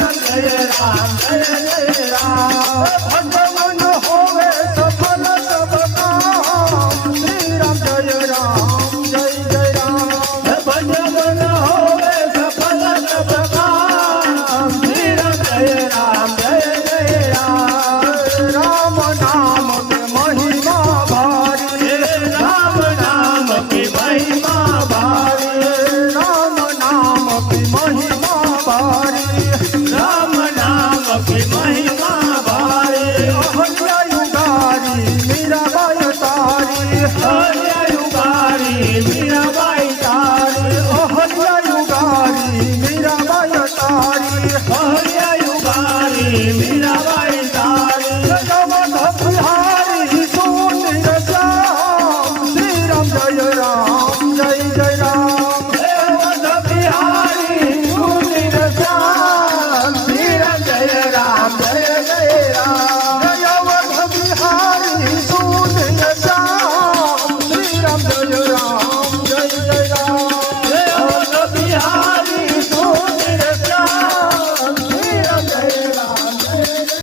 Ram Jai Ram Jai Ram Mira বাইদার O হরিয়ার